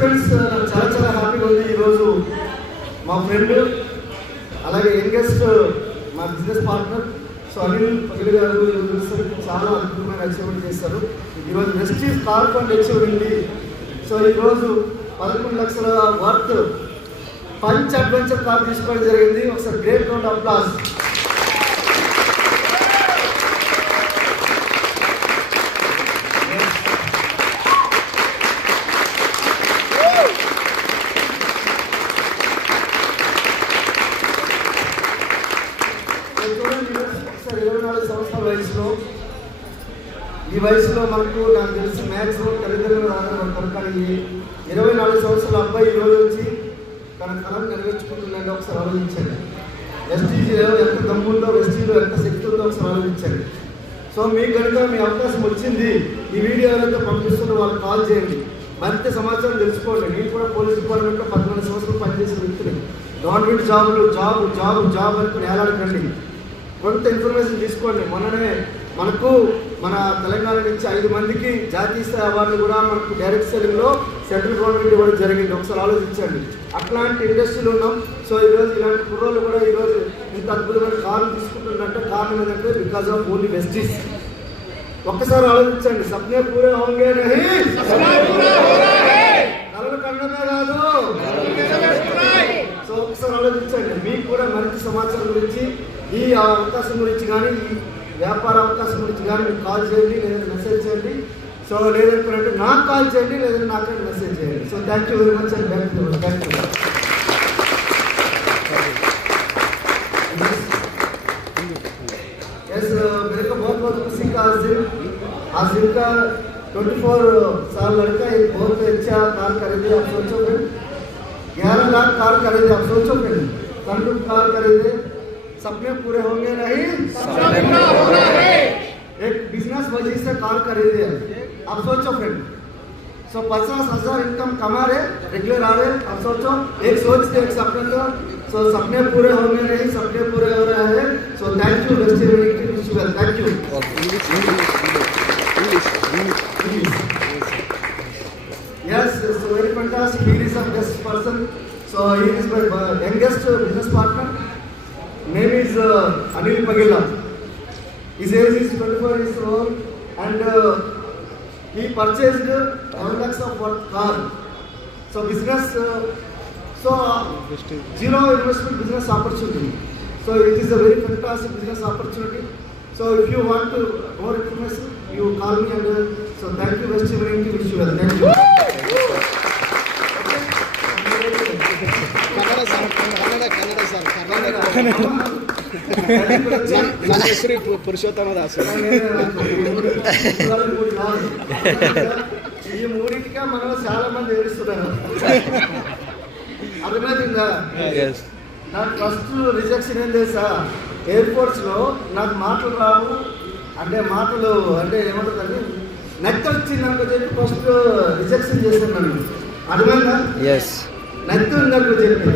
Friends, నాకు చాలా చాలా హ్యాపీగా ఉంది. ఈరోజు మా ఫ్రెండ్ అలాగే యంగెస్ట్ మా బిజినెస్ పార్ట్నర్ అనిల్ పగిలి గారు చాలా అద్భుతమైన అచీవ్మెంట్ చేస్తారు. ఈరోజు వెస్టీజ్ కార్ ఫండ్ అచీవ్ ఉంది. ఈరోజు 11 లక్షల వర్త్ పంచ్ అడ్వెంచర్ కార్ తీసుకోవడం జరిగింది. ఒకసారి గ్రేట్ రౌండ్ ఆఫ్ అప్లాస్. ఒకసారి 24 సంవత్సరాల వయసులో, ఈ వయసులో మనకు నాకు తెలిసి మ్యాక్సిమం తల్లిదండ్రులు ఆధారపడతారు. కానీ 24 సంవత్సరాల అబ్బాయి ఈరోజు వచ్చి తన కళను నెరవేర్చుకుంటుందంటే ఒకసారి ఆలోచించండి. వెస్టీజ్లో ఎంత దమ్ముందో, వెస్టీజ్లో ఎంత శక్తి ఉందో ఒకసారి ఆలోచించండి. మీకు కనుక మీ అవకాశం వచ్చింది, ఈ వీడియో ఎవరైతే పంపిస్తుందో వాళ్ళకి కాల్ చేయండి, మరింత సమాచారం తెలుసుకోండి. నేను కూడా పోలీస్ డిపార్ట్మెంట్లో 14 సంవత్సరాలు పనిచేసిన వ్యక్తిని. గవర్నమెంట్ జాబులు జాబ్ జాబ్ జాబ్ అనుకుని ఏలాడకండి, కొంత ఇన్ఫర్మేషన్ తీసుకోండి. మొన్ననే మనకు మన తెలంగాణ నుంచి 5 మందికి జాతీయ స్థాయి అవార్డులు కూడా మనకు డైరెక్ట్ సెల్లింగ్లో సెంట్రల్ గవర్నమెంట్ ఇవ్వడం జరిగింది. ఒకసారి ఆలోచించండి. అట్లాంటి ఇండస్ట్రీలు ఉన్నాం. ఈరోజు ఇలాంటి కుర్రోళ్ళు కూడా ఈరోజు ఇంత అద్భుతమైన కార్లు తీసుకుంటుందంటే కారణం ఏంటంటే బికాజ్ ఆఫ్ ఓన్లీ వెస్టీజ్. ఒక్కసారి ఆలోచించండి. సప్నే పూరే హోంగే నహీ, కలలు కన్నమే కాదు. ఒకసారి ఆలోచించండి. మీకు కూడా మరింత సమాచారం గురించి, ఈ అవకాశం గురించి కానీ, ఈ వ్యాపార అవకాశం గురించి కానీ మీకు కాల్ చేయండి, లేదంటే మెసేజ్ చేయండి. లేదనుకున్నట్టు నాకు కాల్ చేయండి, లేదంటే నాకైనా మెసేజ్ చేయండి. Thank you very much and thank you. Yes, मेरे को बहुत बहुत खुशी का आज दिन का 24 साल लड़का एक बहुत अच्छा कार खरीदे. आप सोचो फ्रेंड, 11 लाख कार खरीदे. आप सोचो फ्रेंड, कंडूम कार खरीदे. सपने पूरे होंगे नहीं, सपने पूरा होना है. एक बिजनेस वजह से कार खरीदे. आप सोचो फ्रेंड, 50,000 इनकम कमा रहे, रेगुलर आ रहे. आप सोचो, एक सोच थे, एक सपने का. सपने पूरे होंगे नहीं, सपने पूरे हो रहे हैं. Thank you Vestige well. Thank you. Yes, very fantastic. He is a best person. He is my youngest business partner. Name is Anil Pagila. His age is 24 years old and he purchased 1 lakh of car. Business, zero investment business opportunity. It is a very fantastic business opportunity. If you want to more information, you call me and thank you Westie. Wish you well. Thank you. ನನ್ನ ಹೆಸರು ಪುರುಷೋತ್ತಮ ದಾಸ್. ఈ మూడింటిగా మనం చాలా మంది ఏడుస్తున్నారు. అర్థమైందా? నాకు first rejection ఏం తెలుసా, ఎయిర్పోర్ట్స్లో నాకు మాటలు రావు అంటే ఏమంటుందండి, నెత్త వచ్చిందనుకో చెప్పి ఫస్ట్ రిజెక్షన్ చేస్తున్నాను. అర్థమైందా? నెత్త ఉందనుకో చెప్పి.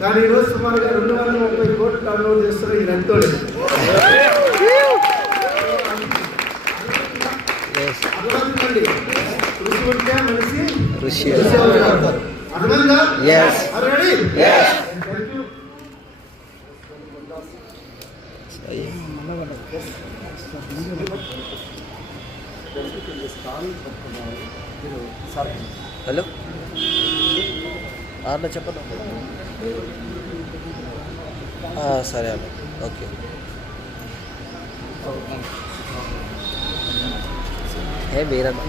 కానీ ఈరోజు సుమారుగా 230 కోట్లు టర్నోవర్ చేస్తున్న ఈ నెత్తోడు. అర్థమవుతుందండి, కృషి ఉంటే మనిషి ఋషి అవుతారు. అర్థమైందా? రెడీ? హలో అట్లా చెప్పండి. సరే అన్న, ఓకే. ఏ మీరన్నా